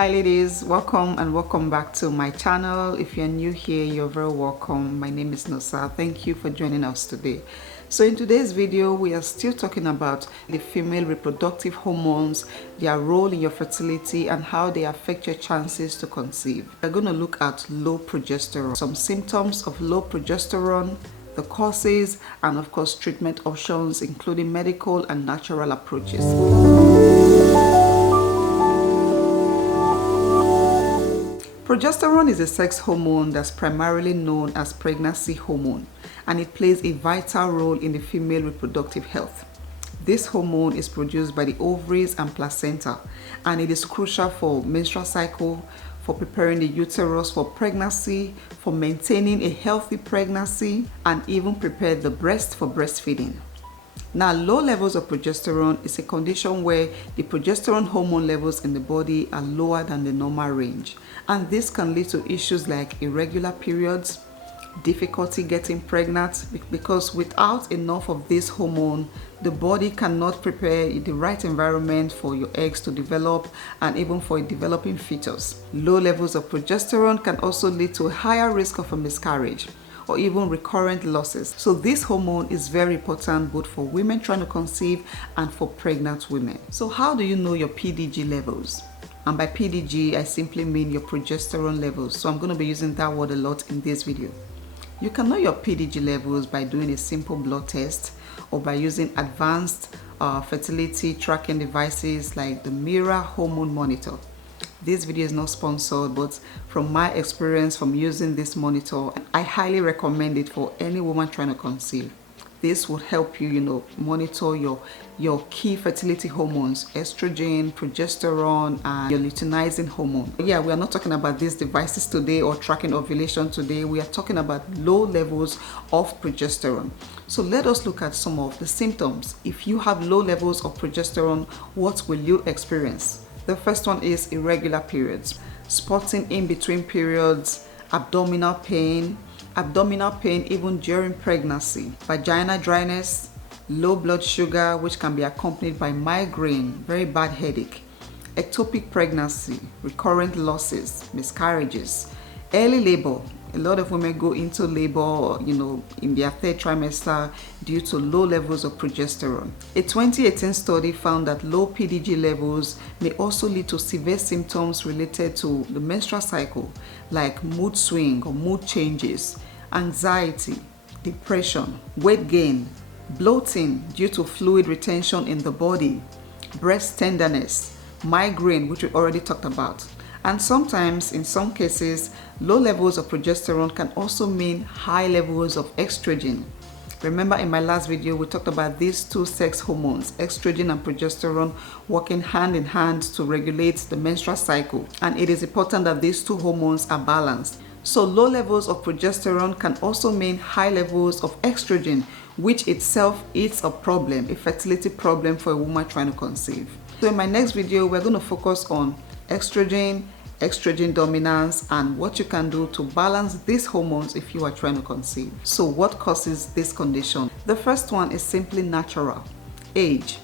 Hi ladies, welcome and welcome back to my channel. If you're new here, you're very welcome. My name is Nosa. Thank you for joining us today. So in today's video, we are still talking about the female reproductive hormones, their role in your fertility and how they affect your chances to conceive. We're going to look at low progesterone, some symptoms of low progesterone, the causes, and of course treatment options, including medical and natural approaches. Progesterone is a sex hormone that's primarily known as pregnancy hormone, and it plays a vital role in the female reproductive health. This hormone is produced by the ovaries and placenta, and it is crucial for menstrual cycle, for preparing the uterus for pregnancy, for maintaining a healthy pregnancy, and even prepare the breast for breastfeeding. Now, low levels of progesterone is a condition where the progesterone hormone levels in the body are lower than the normal range. And this can lead to issues like irregular periods, difficulty getting pregnant, because without enough of this hormone, the body cannot prepare the right environment for your eggs to develop and even for a developing fetus. Low levels of progesterone can also lead to a higher risk of a miscarriage or even recurrent losses. So this hormone is very important both for women trying to conceive and for pregnant women. So how do you know your PDG levels? And by PDG, I simply mean your progesterone levels. So I'm going to be using that word a lot in this video. You can know your PDG levels by doing a simple blood test or by using advanced fertility tracking devices like the Mira Hormone Monitor. This video is not sponsored, but from my experience from using this monitor, I highly recommend it for any woman trying to conceive. This will help you, monitor your key fertility hormones, estrogen, progesterone, and your luteinizing hormone. Yeah, we are not talking about these devices today or tracking ovulation today. We are talking about low levels of progesterone. So let us look at some of the symptoms. If you have low levels of progesterone, what will you experience? The first one is irregular periods, spotting in between periods, abdominal pain even during pregnancy, vaginal dryness, low blood sugar, which can be accompanied by migraine, very bad headache, ectopic pregnancy, recurrent losses, miscarriages, early labor. A lot of women go into labor, in their third trimester due to low levels of progesterone. A 2018 study found that low PDG levels may also lead to severe symptoms related to the menstrual cycle, like mood swing or mood changes, anxiety, depression, weight gain, bloating due to fluid retention in the body, breast tenderness, migraine, which we already talked about. And sometimes, in some cases, low levels of progesterone can also mean high levels of estrogen. Remember in my last video, we talked about these two sex hormones, estrogen and progesterone, working hand in hand to regulate the menstrual cycle. And it is important that these two hormones are balanced. So low levels of progesterone can also mean high levels of estrogen, which itself is a problem, a fertility problem for a woman trying to conceive. So in my next video, we're going to focus on estrogen dominance, and what you can do to balance these hormones if you are trying to conceive. So what causes this condition? The first one is simply natural. Age.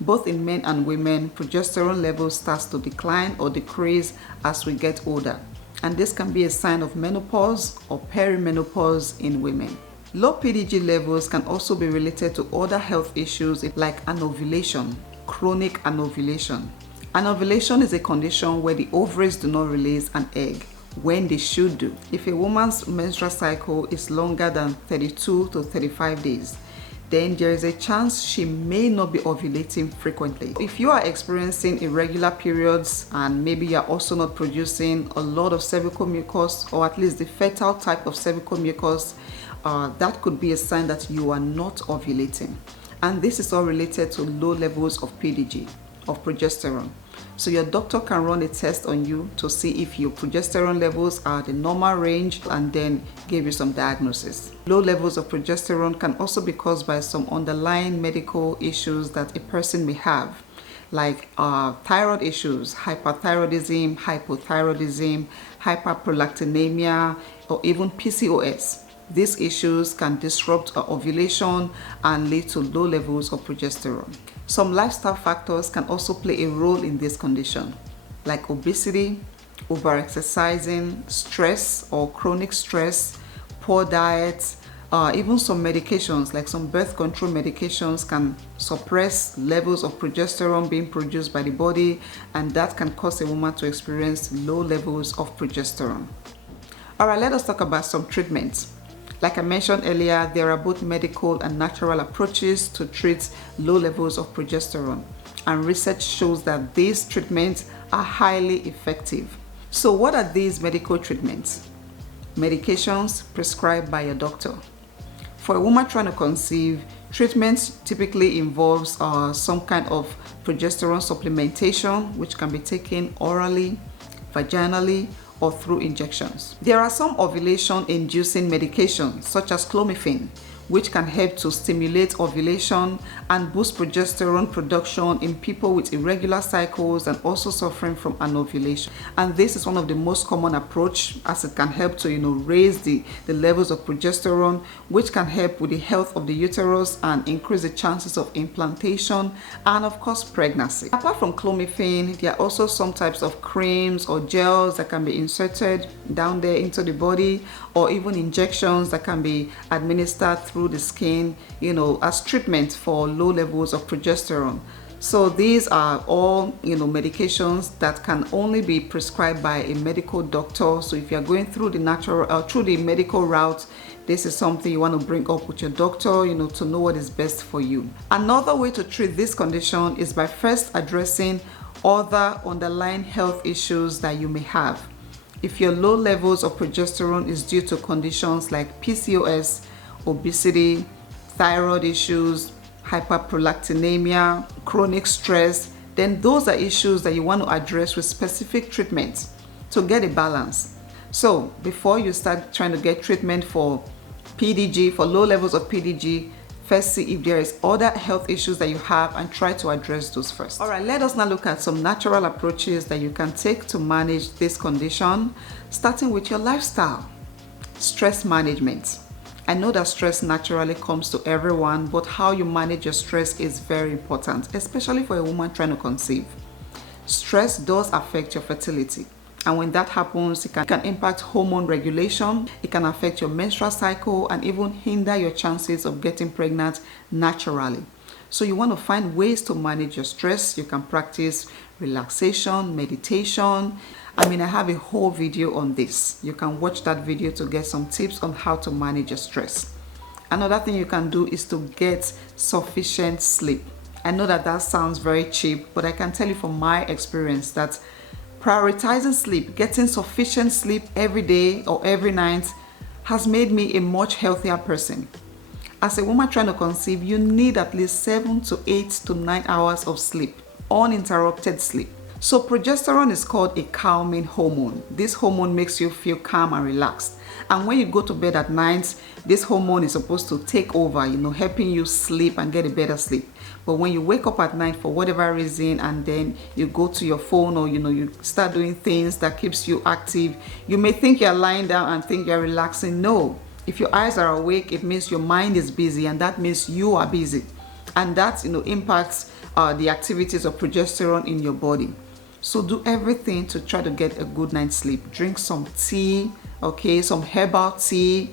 Both in men and women, progesterone levels starts to decline or decrease as we get older. And this can be a sign of menopause or perimenopause in women. Low PDG levels can also be related to other health issues like anovulation, chronic anovulation. Anovulation is a condition where the ovaries do not release an egg when they should do. If a woman's menstrual cycle is longer than 32 to 35 days, then there is a chance she may not be ovulating frequently. If you are experiencing irregular periods and maybe you're also not producing a lot of cervical mucus, or at least the fertile type of cervical mucus, that could be a sign that you are not ovulating. And this is all related to low levels of PDG, of progesterone. So your doctor can run a test on you to see if your progesterone levels are the normal range and then give you some diagnosis. Low levels of progesterone can also be caused by some underlying medical issues that a person may have, like thyroid issues, hyperthyroidism, hypothyroidism, hyperprolactinemia, or even PCOS. These issues can disrupt ovulation and lead to low levels of progesterone. Some lifestyle factors can also play a role in this condition. like obesity, overexercising, stress or chronic stress, poor diet, even some medications like some birth control medications can suppress levels of progesterone being produced by the body, and that can cause a woman to experience low levels of progesterone. Alright, let us talk about some treatments. Like I mentioned earlier, there are both medical and natural approaches to treat low levels of progesterone, and research shows that these treatments are highly effective. So what are these medical treatments? Medications prescribed by a doctor. For a woman trying to conceive, treatments typically involves some kind of progesterone supplementation, which can be taken orally, vaginally, or through injections. There are some ovulation-inducing medications such as clomiphene, which can help to stimulate ovulation and boost progesterone production in people with irregular cycles and also suffering from anovulation. And this is one of the most common approach, as it can help to raise the levels of progesterone, which can help with the health of the uterus and increase the chances of implantation and of course pregnancy. Apart from clomiphene, there are also some types of creams or gels that can be inserted down there into the body, or even injections that can be administered through the skin, as treatment for low levels of progesterone. So these are all, medications that can only be prescribed by a medical doctor. So if you're going through the medical route, this is something you want to bring up with your doctor, to know what is best for you. Another way to treat this condition is by first addressing other underlying health issues that you may have. If your low levels of progesterone is due to conditions like PCOS, obesity, thyroid issues, hyperprolactinemia, chronic stress, then those are issues that you want to address with specific treatments to get a balance. So before you start trying to get treatment for PDG, for low levels of PDG, first see if there is other health issues that you have and try to address those first. All right, let us now look at some natural approaches that you can take to manage this condition, starting with your lifestyle. Stress management. I know that stress naturally comes to everyone, but how you manage your stress is very important, especially for a woman trying to conceive. Stress does affect your fertility. And when that happens, it can impact hormone regulation, it can affect your menstrual cycle, and even hinder your chances of getting pregnant naturally. So you want to find ways to manage your stress. You can practice relaxation, meditation. I have a whole video on this. You can watch that video to get some tips on how to manage your stress. Another thing you can do is to get sufficient sleep. I know that sounds very cheap, but I can tell you from my experience that prioritizing sleep, getting sufficient sleep every day or every night has made me a much healthier person. As a woman trying to conceive, you need at least 7 to 8 to 9 hours of sleep, uninterrupted sleep. So progesterone is called a calming hormone. This hormone makes you feel calm and relaxed. And when you go to bed at night, this hormone is supposed to take over, helping you sleep and get a better sleep. But when you wake up at night for whatever reason, and then you go to your phone, or you start doing things that keeps you active, you may think you're lying down and think you're relaxing. No, if your eyes are awake, it means your mind is busy, and that means you are busy. And that impacts the activities of progesterone in your body. So do everything to try to get a good night's sleep. Drink some tea, some herbal tea,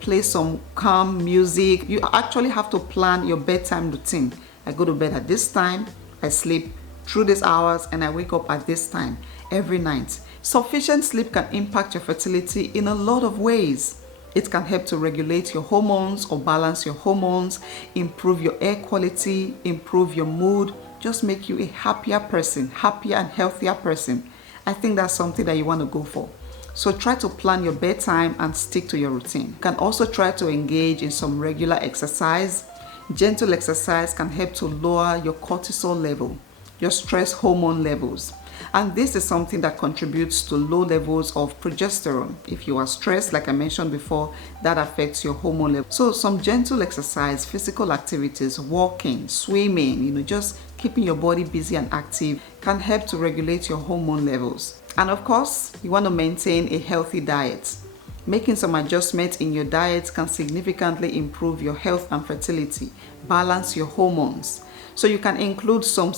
play some calm music. You actually have to plan your bedtime routine. I go to bed at this time, I sleep through these hours, and I wake up at this time every night. Sufficient sleep can impact your fertility in a lot of ways. It can help to regulate your hormones or balance your hormones, improve your air quality, improve your mood, just make you a happier person, happier and healthier person. I think that's something that you want to go for. So try to plan your bedtime and stick to your routine. You can also try to engage in some regular exercise. Gentle exercise can help to lower your cortisol level, your stress hormone levels. And this is something that contributes to low levels of progesterone. If you are stressed, like I mentioned before, that affects your hormone level. So some gentle exercise, physical activities, walking, swimming, just keeping your body busy and active can help to regulate your hormone levels. And of course, you want to maintain a healthy diet. Making some adjustments in your diet can significantly improve your health and fertility, balance your hormones. So you can include some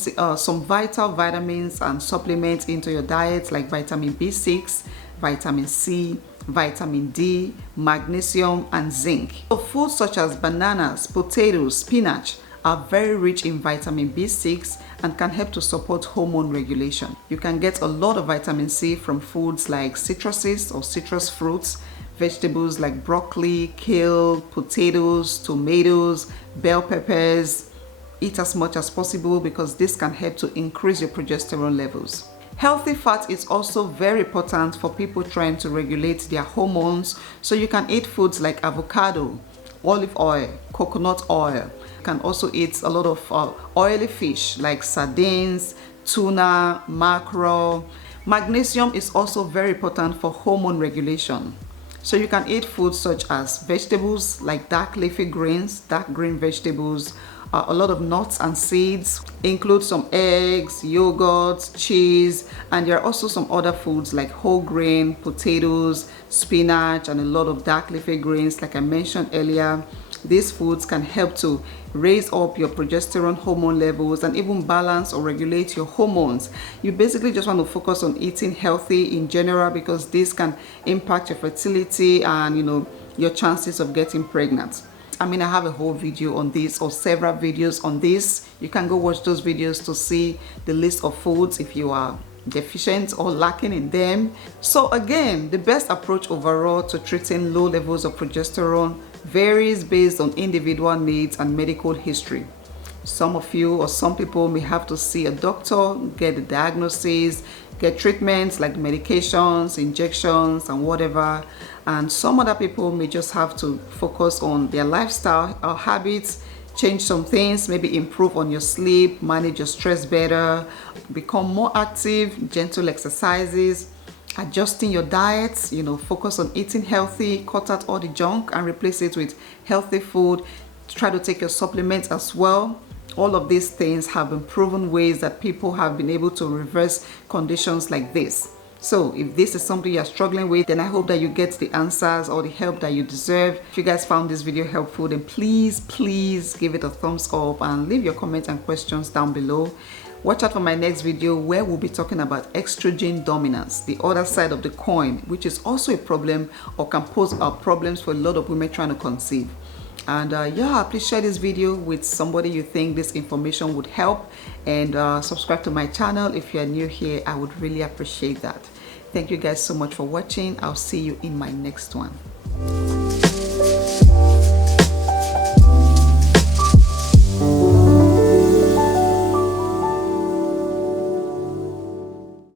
vital vitamins and supplements into your diet, like vitamin B6, vitamin C, vitamin D, magnesium, and zinc. So foods such as bananas, potatoes, spinach are very rich in vitamin B6 and can help to support hormone regulation. You can get a lot of vitamin C from foods like citruses or citrus fruits, vegetables like broccoli, kale, potatoes, tomatoes, bell peppers. Eat as much as possible because this can help to increase your progesterone levels. Healthy fat is also very important for people trying to regulate their hormones. So you can eat foods like avocado, olive oil, coconut oil. You can also eat a lot of oily fish like sardines, tuna, mackerel. Magnesium is also very important for hormone regulation. So you can eat foods such as vegetables like dark leafy greens, dark green vegetables, a lot of nuts and seeds, include some eggs, yogurt, cheese, and there are also some other foods like whole grain, potatoes, spinach, and a lot of dark leafy greens like I mentioned earlier. These foods can help to raise up your progesterone hormone levels and even balance or regulate your hormones. You basically just want to focus on eating healthy in general because this can impact your fertility and your chances of getting pregnant. I mean, I have a whole video on this or several videos on this. You can go watch those videos to see the list of foods if you are deficient or lacking in them. So again, the best approach overall to treating low levels of progesterone varies based on individual needs and medical history. Some of you or some people may have to see a doctor, get a diagnosis, get treatments like medications, injections, and whatever. And some other people may just have to focus on their lifestyle or habits, change some things, maybe improve on your sleep, manage your stress better, become more active, gentle exercises, adjusting your diet, focus on eating healthy, cut out all the junk and replace it with healthy food. Try to take your supplements as well. All of these things have been proven ways that people have been able to reverse conditions like this. So if this is something you're struggling with, then I hope that you get the answers or the help that you deserve. If you guys found this video helpful, then please give it a thumbs up and leave your comments and questions down below. Watch out for my next video where we'll be talking about estrogen dominance, the other side of the coin, which is also a problem or can pose problems for a lot of women trying to conceive. And yeah, please share this video with somebody you think this information would help, and subscribe to my channel if you're new here. I would really appreciate that. Thank you guys so much for watching. I'll see you in my next one.